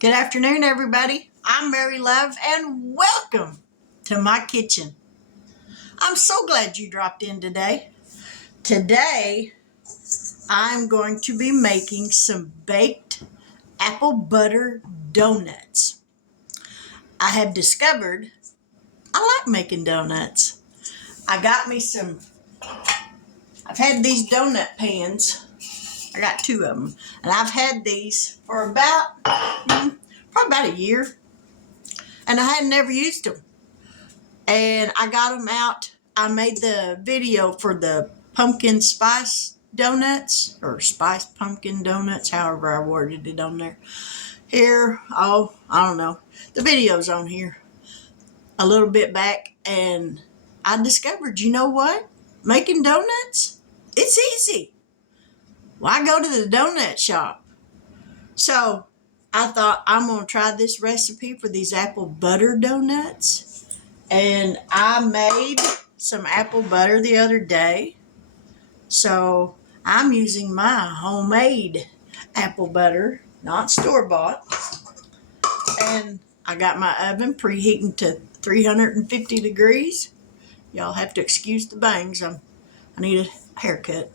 Good afternoon, everybody. I'm Mary Love, and welcome to my kitchen. I'm so glad you dropped in today. Today, I'm going to be making some baked apple butter donuts. I have discovered I like making donuts. I've had these donut pans. I got two of them, and I've had these for probably about a year, and I had never used them. And I got them out. I made the video for the pumpkin spice donuts, or spiced pumpkin donuts, however I worded it on there. I don't know. The video's on here a little bit back, and I discovered, you know what? Making donuts, it's easy. Why go to the donut shop? So I thought, I'm going to try this recipe for these apple butter donuts. And I made some apple butter the other day. So I'm using my homemade apple butter, not store-bought. And I got my oven preheating to 350 degrees. Y'all have to excuse the bangs. I need a haircut.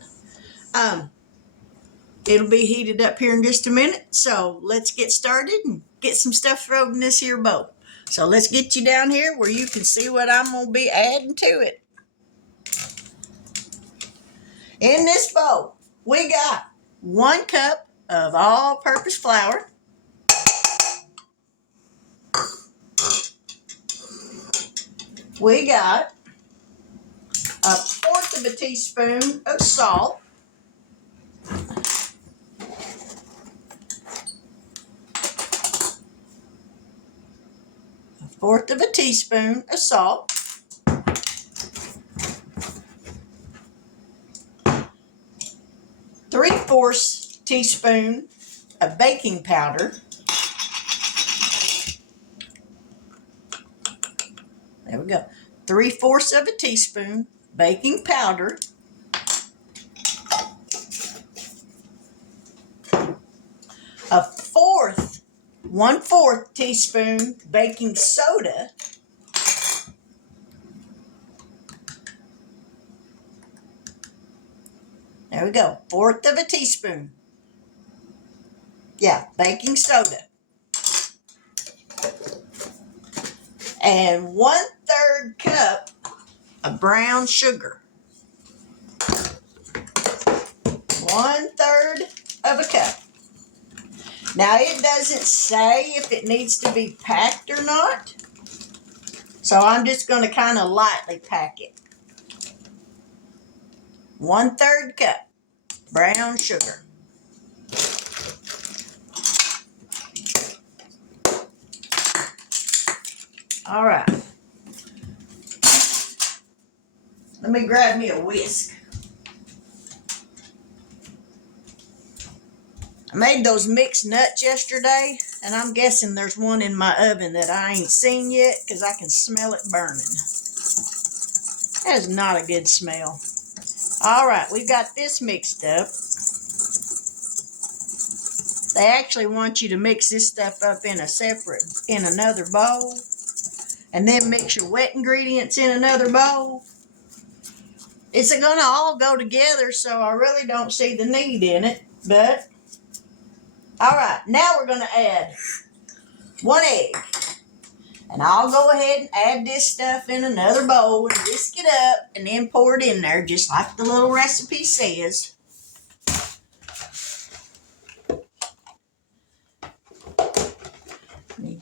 It'll be heated up here in just a minute. So let's get started and get some stuff thrown in this here bowl. So let's get you down here where you can see what I'm going to be adding to it. In this bowl, we got 1 cup of all-purpose flour. We got 1/4 of a teaspoon of salt. 1/4 of a teaspoon of salt. 3/4 teaspoon of baking powder. There we go. 3/4 of a teaspoon baking powder. 1/4 teaspoon baking soda. There we go. 1/4 of a teaspoon. Yeah, baking soda. And 1/3 cup of brown sugar. 1/3 of a cup. Now, it doesn't say if it needs to be packed or not. So I'm just going to kind of lightly pack it. 1/3 cup brown sugar. All right. Let me grab me a whisk. I made those mixed nuts yesterday, and I'm guessing there's one in my oven that I ain't seen yet because I can smell it burning. That is not a good smell. All right, we've got this mixed up. They actually want you to mix this stuff up in another bowl, and then mix your wet ingredients in another bowl. It's going to all go together, so I really don't see the need in it, but all right, now we're going to add 1 egg. And I'll go ahead and add this stuff in another bowl and whisk it up and then pour it in there just like the little recipe says. Let me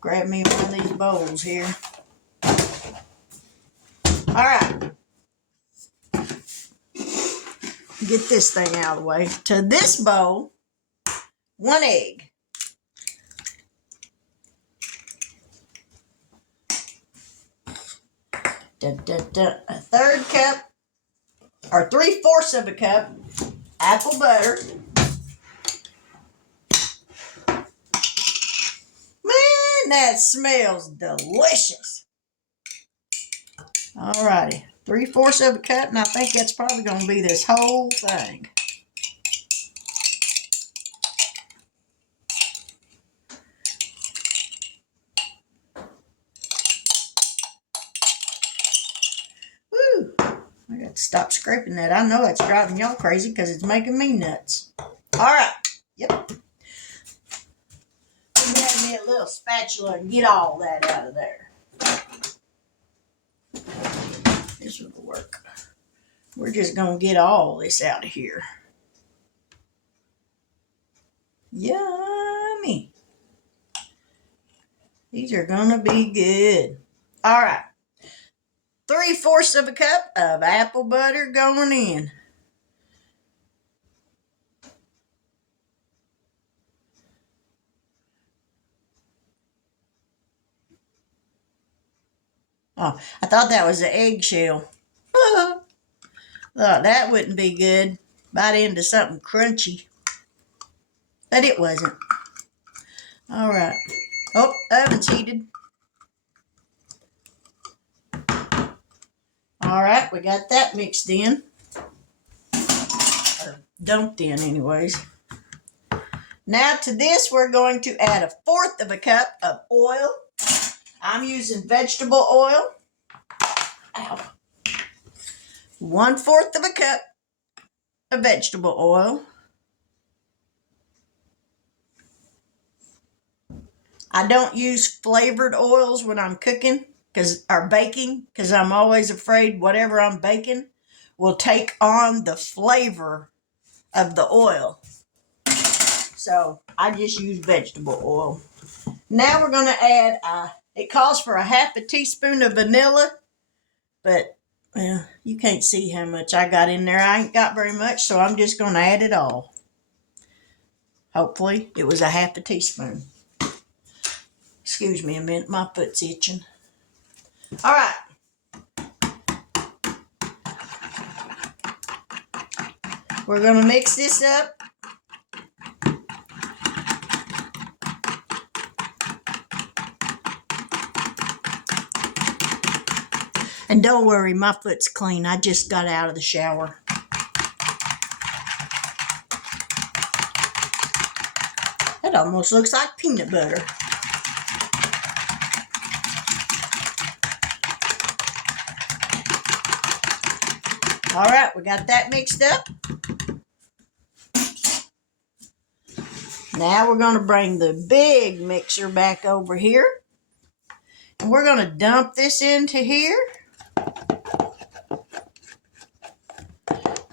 grab me one of these bowls here. All right. Get this thing out of the way. To this bowl, 1 egg. A 1/3 cup, or 3/4 of a cup, apple butter. Man, that smells delicious. All righty, 3/4 of a cup, and I think that's probably going to be this whole thing. stop scraping that. I know it's driving y'all crazy because it's making me nuts. All right. Yep. Grab me a little spatula and get all that out of there. This will work. We're just going to get all this out of here. Yummy. These are going to be good. All right. 3/4 of a cup of apple butter going in. Oh, I thought that was an eggshell. Thought that wouldn't be good. Bite into something crunchy. But it wasn't. All right. Oh, oven's heated. All right, we got that mixed in. Or dumped in anyways. Now to this, we're going to add 1/4 of a cup of oil. I'm using vegetable oil. Ow. 1/4 of a cup of vegetable oil. I don't use flavored oils when I'm cooking or baking because I'm always afraid whatever I'm baking will take on the flavor of the oil. So I just use vegetable oil. Now we're going to add, it calls for 1/2 teaspoon of vanilla, but well, you can't see how much I got in there. I ain't got very much, so I'm just going to add it all. Hopefully it was 1/2 teaspoon. Excuse me a minute, my foot's itching. All right. We're going to mix this up. And don't worry, my foot's clean. I just got out of the shower. That almost looks like peanut butter. All right, we got that mixed up. Now we're going to bring the big mixer back over here. And we're going to dump this into here.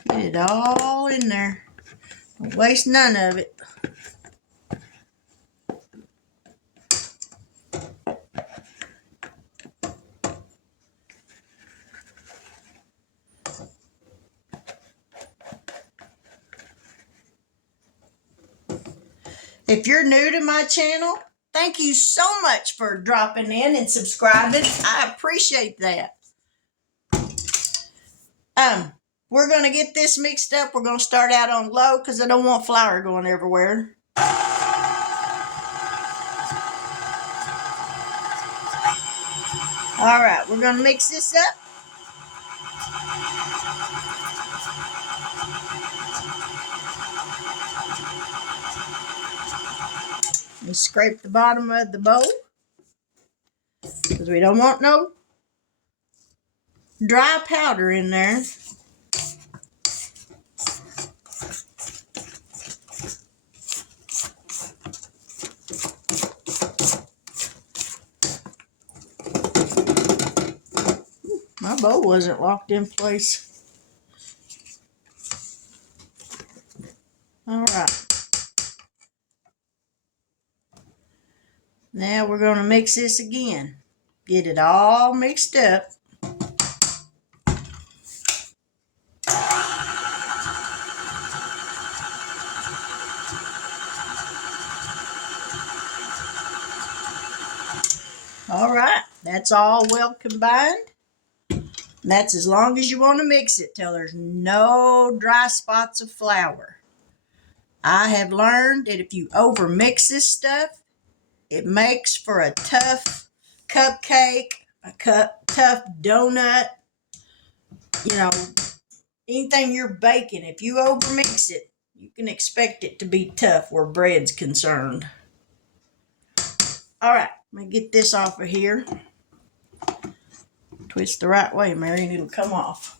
Get it all in there. Don't waste none of it. If you're new to my channel, thank you so much for dropping in and subscribing. I appreciate that. We're going to get this mixed up. We're going to start out on low because I don't want flour going everywhere. All right, we're going to mix this up. And scrape the bottom of the bowl because we don't want no dry powder in there. My bowl wasn't locked in place. All right. Now we're going to mix this again. Get it all mixed up. All right, that's all well combined. And that's as long as you want to mix it till there's no dry spots of flour. I have learned that if you over mix this stuff, it makes for a tough cupcake, tough donut, you know, anything you're baking. If you over mix it, you can expect it to be tough where bread's concerned. All right, let me get this off of here. Twist the right way, Mary, and it'll come off.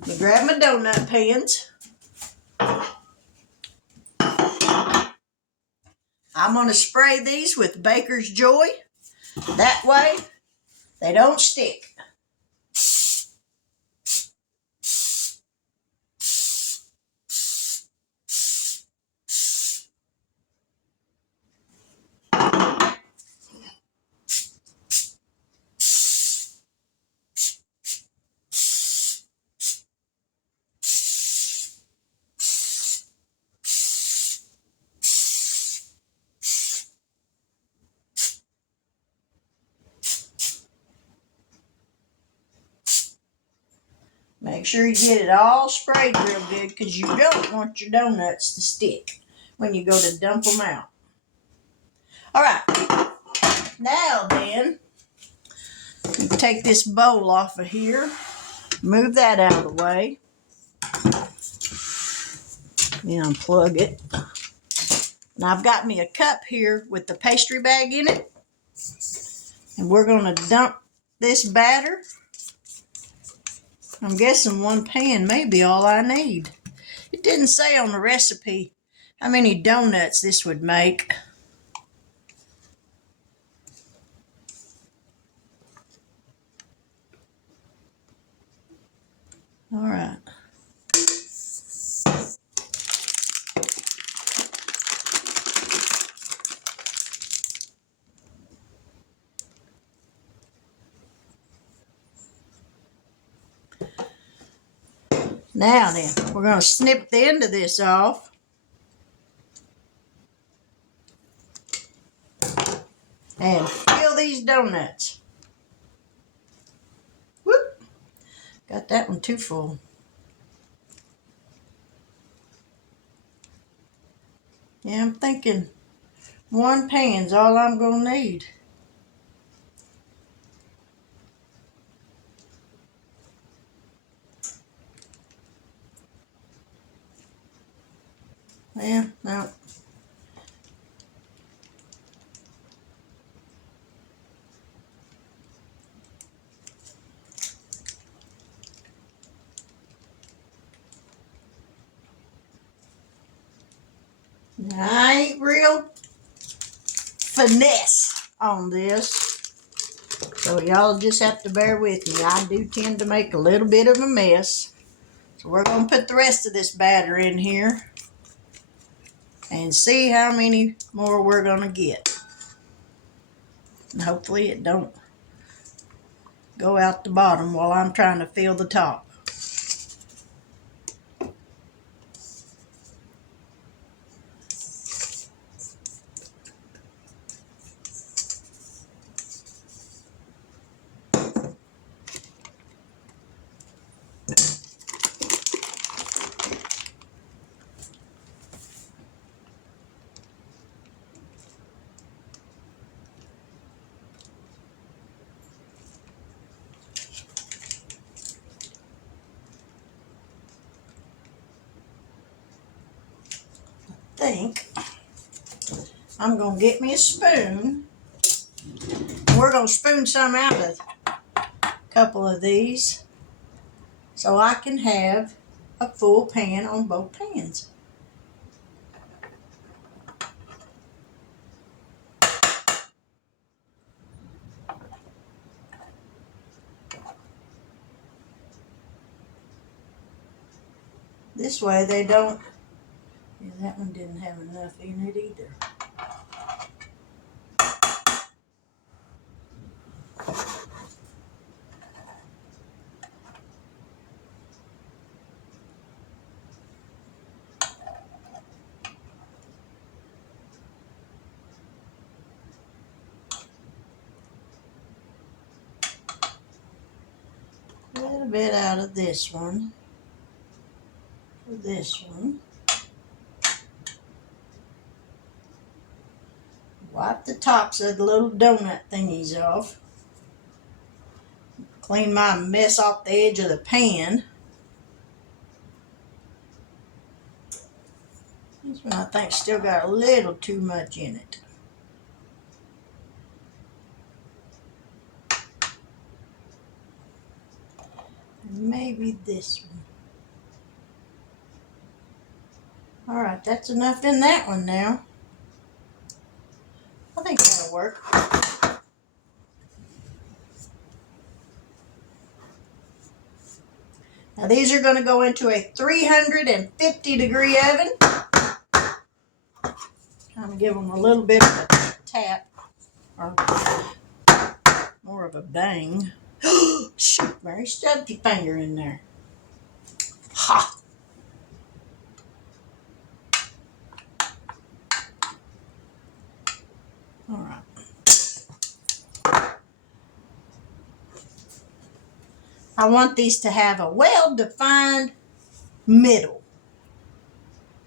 Let me grab my donut pans. I'm going to spray these with Baker's Joy. That way, they don't stick. Make sure you get it all sprayed real good because you don't want your donuts to stick when you go to dump them out. All right, now then, take this bowl off of here. Move that out of the way. Then unplug it. And I've got me a cup here with the pastry bag in it. And we're going to dump this batter. I'm guessing one pan may be all I need. It didn't say on the recipe how many donuts this would make. All right. Now then, we're going to snip the end of this off. And fill these donuts. Whoop! Got that one too full. Yeah, I'm thinking one pan's all I'm going to need. Yeah, no. I ain't real finesse on this, so y'all just have to bear with me. I do tend to make a little bit of a mess. So we're going to put the rest of this batter in here and see how many more we're going to get. And hopefully it don't go out the bottom while I'm trying to fill the top. Think I'm going to get me a spoon. We're going to spoon some out of a couple of these so I can have a full pan on both pans. This way they don't, yeah, that one didn't have enough in it either. A little bit out of this one for this one. Wipe the tops of the little donut thingies off. Clean my mess off the edge of the pan. This one I think still got a little too much in it. Maybe this one. All right, that's enough in that one now. I think that'll work. Now these are going to go into a 350-degree oven. Kind of give them a little bit of a tap, or more of a bang. Shoot, Mary, stubbed your finger in there. Ha! All right. I want these to have a well-defined middle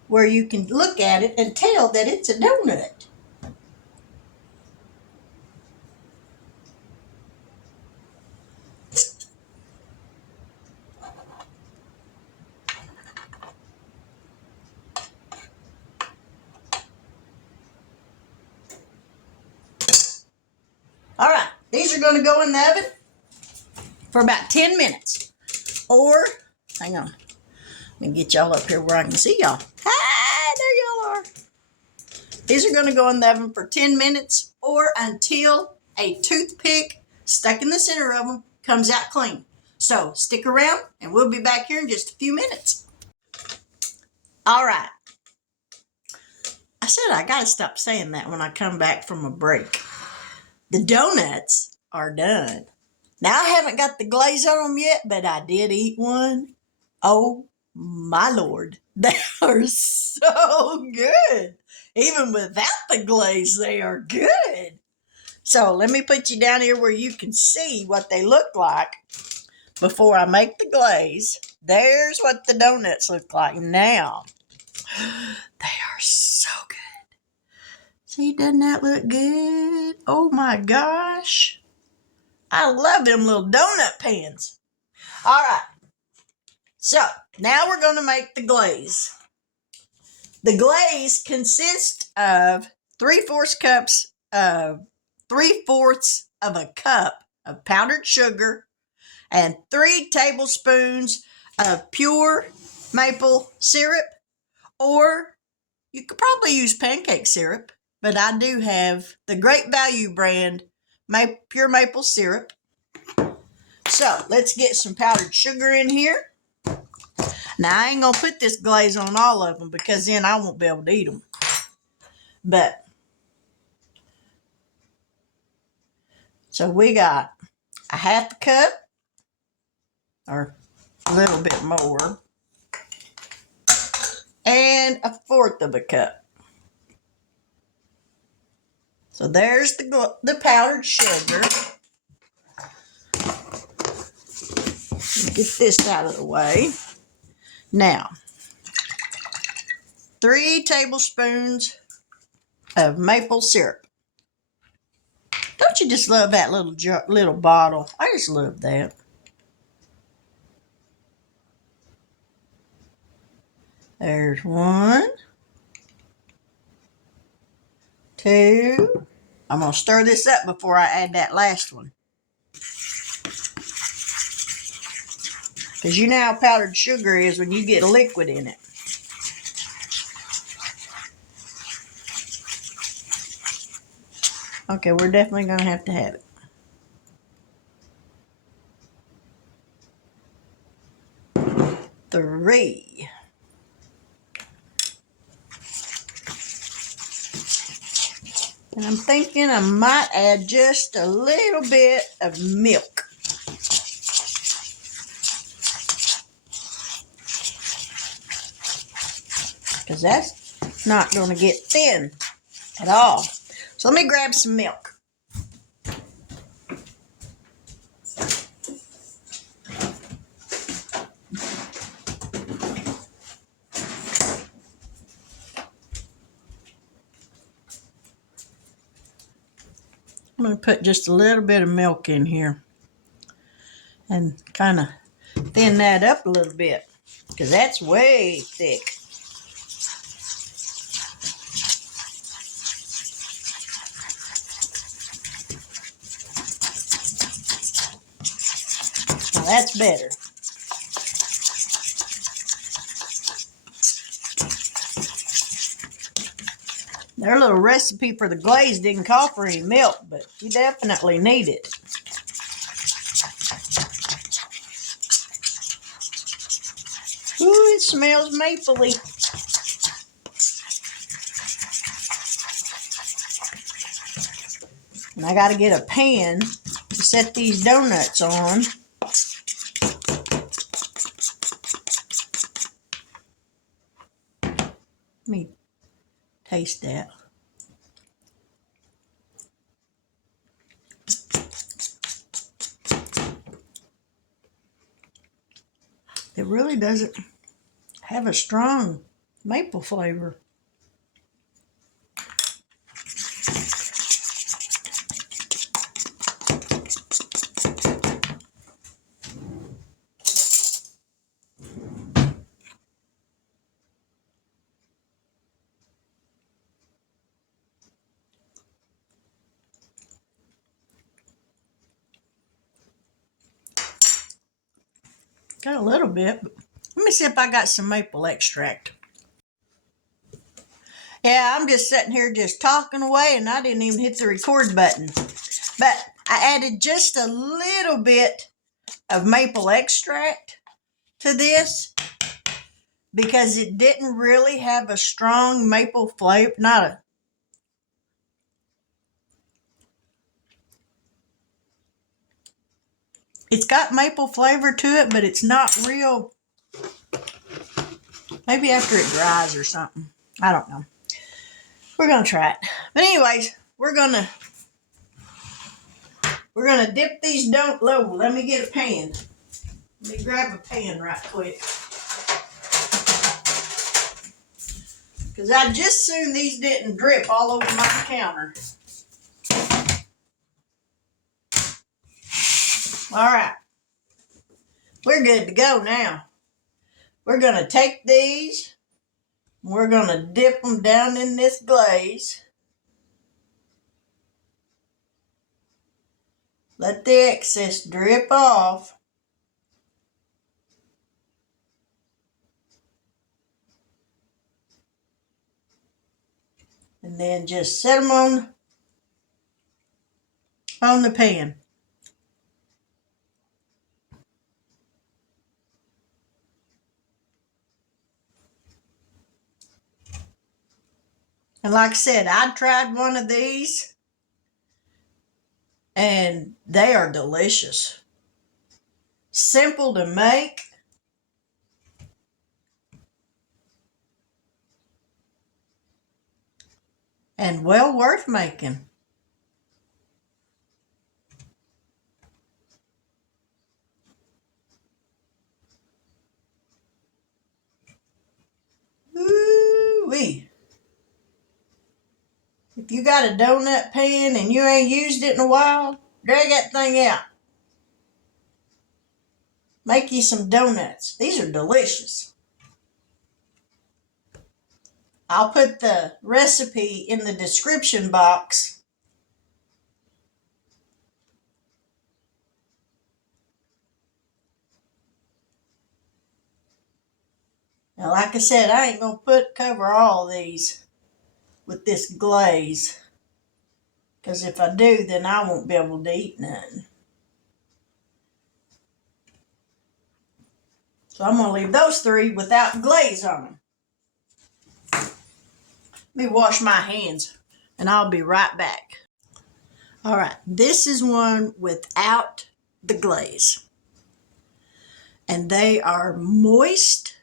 where you can look at it and tell that it's a donut. All right, these are going to go in the oven for about 10 minutes. Or, hang on, let me get y'all up here where I can see y'all. Hi, there y'all are. These are going to go in the oven for 10 minutes or until a toothpick stuck in the center of them comes out clean. So stick around and we'll be back here in just a few minutes. All right. I said I got to stop saying that when I come back from a break. The donuts are done. Now, I haven't got the glaze on them yet, but I did eat one. Oh, my Lord. They are so good. Even without the glaze, they are good. So let me put you down here where you can see what they look like before I make the glaze. There's what the donuts look like now. They are so good. See, doesn't that look good? Oh my gosh. I love them little donut pans. All right. So now we're going to make the glaze. The glaze consists of 3/4 of a cup of powdered sugar and 3 tablespoons of pure maple syrup, or you could probably use pancake syrup, but I do have the Great Value brand pure maple syrup. So let's get some powdered sugar in here. Now, I ain't going to put this glaze on all of them because then I won't be able to eat them. But, so we got a 1/2 cup, or a little bit more, and a 1/4 cup. So there's the powdered sugar. Get this out of the way. Now, 3 tablespoons of maple syrup. Don't you just love that little bottle? I just love that. There's 1, 2. I'm going to stir this up before I add that last one. Because you know how powdered sugar is when you get a liquid in it. Okay, we're definitely going to have it. 3. And I'm thinking I might add just a little bit of milk. Because that's not going to get thin at all. So let me grab some milk. I'm going to put just a little bit of milk in here and kind of thin that up a little bit because that's way thick. Now that's better. Their little recipe for the glaze didn't call for any milk, but you definitely need it. Ooh, it smells mapley. And I got to get a pan to set these donuts on. Let me taste that. It really doesn't have a strong maple flavor. Got a little bit, but let me see if I got some maple extract. Yeah, I'm just sitting here just talking away and I didn't even hit the record button. But I added just a little bit of maple extract to this because it didn't really have a strong maple flavor. It's got maple flavor to it, but it's not real. Maybe after it dries or something. I don't know. We're going to try it. But anyways, we're going to dip these low. Let me get a pan. Let me grab a pan right quick. Because I just soon these didn't drip all over my counter. All right. We're good to go now. We're going to take these. We're going to dip them down in this glaze. Let the excess drip off. And then just set them on the pan. And like I said, I tried one of these and they are delicious. Simple to make. And well worth making. Ooh-wee. If you got a donut pan and you ain't used it in a while, drag that thing out. Make you some donuts. These are delicious. I'll put the recipe in the description box. Now, like I said, I ain't going to cover all these with this glaze. Because if I do, then I won't be able to eat none. So I'm going to leave those three without glaze on them. Let me wash my hands and I'll be right back. All right, this is one without the glaze. And they are moist.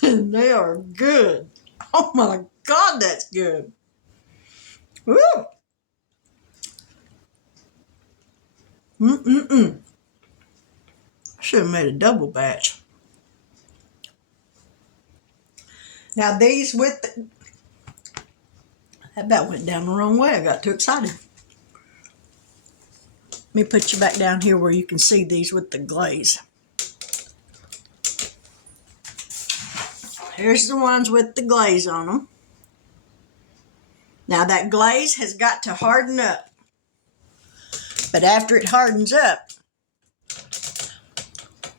And they are good. Oh my God, that's good. Woo! I should have made a double batch. Now these with the, that about went down the wrong way. I got too excited. Let me put you back down here where you can see these with the glaze. Here's the ones with the glaze on them. Now that glaze has got to harden up. But after it hardens up,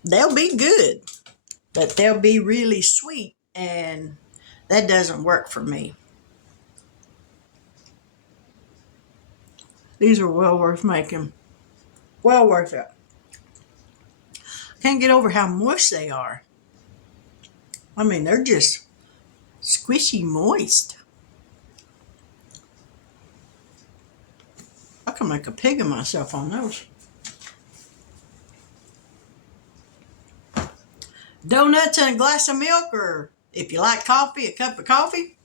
they'll be good. but they'll be really sweet, and that doesn't work for me. These are well worth making. Well worth it. Can't get over how moist they are. I mean, they're just squishy moist. I can make a pig of myself on those. Donuts and a glass of milk, or if you like coffee, a cup of coffee.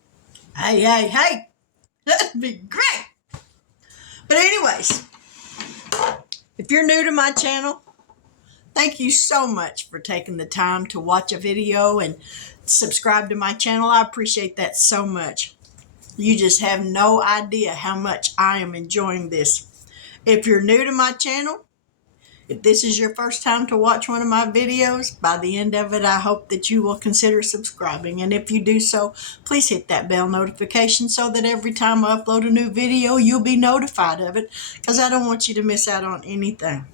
Hey, hey, hey. That'd be great. But anyways, if you're new to my channel, thank you so much for taking the time to watch a video and subscribe to my channel. I appreciate that so much. You just have no idea how much I am enjoying this. If you're new to my channel, if this is your first time to watch one of my videos, by the end of it, I hope that you will consider subscribing. And if you do so, please hit that bell notification so that every time I upload a new video, you'll be notified of it, because I don't want you to miss out on anything.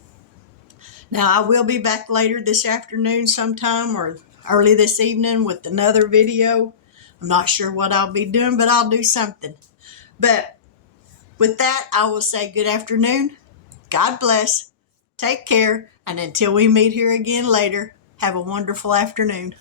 Now, I will be back later this afternoon sometime, or early this evening, with another video. I'm not sure what I'll be doing, but I'll do something. But with that, I will say good afternoon. God bless. Take care, and until we meet here again later, have a wonderful afternoon.